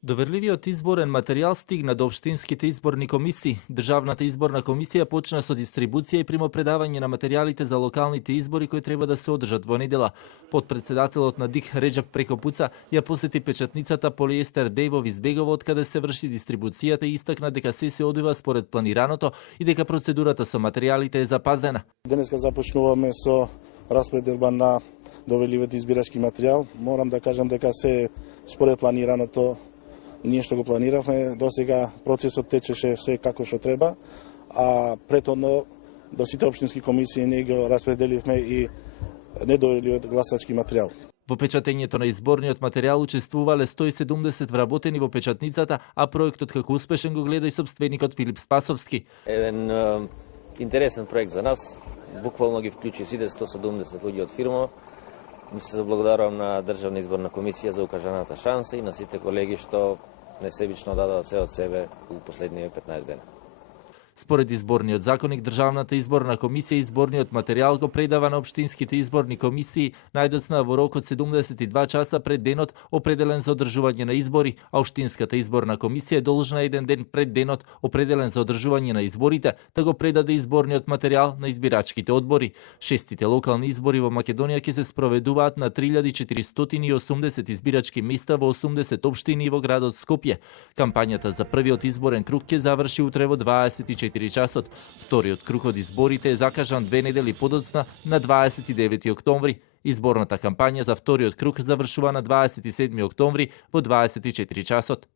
Доверливиот изборен материјал стигна до општинските изборни комисии. Државната изборна комисија почна со дистрибуција и примопредавање на материјалите за локалните избори кои треба да се одржат во недела. Подпредседателот на ДИК Реџеп Прекопуца ја посети печатницата Полиестер Деј во Избегово, од каде се врши дистрибуцијата и истакна дека се одвива според планираното и дека процедурата со материјалите е запазена. Денеска започнуваме со распределба на доверливиот избирачки материјал. Морам да кажам дека се според планираното. Ние што го планиравме, досега процесот течеше се како што треба, а претhodно до сите општински комисии ние го распределивме и недоверливиот гласачки материјал. Во печатењето на изборниот материјал учествувале 170 вработени во печатницата, а проектот како успешен го гледа и собственикот Филип Спасовски. Еден интересен проект за нас, буквално ги вклучи сите 170 луѓе од фирма. Ми се заблагодарувам на Државна изборна комисија за укажаната шанса и на сите колеги што несебично дадоа се од себе у последниве 15 дена. Според изборниот законник, Државната изборна комисија изборниот материјал го предава на општинските изборни комисии најдоцна во рок од 72 часа пред денот определен за одржување на избори, а општинската изборна комисија е должна еден ден пред денот определен за одржување на изборите да го предаде изборниот материјал на избирачките одбори. Шестите локални избори во Македонија ќе се спроведуваат на 3480 избирачки места во 80 општини во градот Скопје. Кампањата за првиот изборен круг ќе заврши утре во 24 часот. Вториот круг од изборите е закажан 2 недели подоцна на 29 октомври. Изборната кампања за вториот круг завршува на 27 октомври во 24 часот.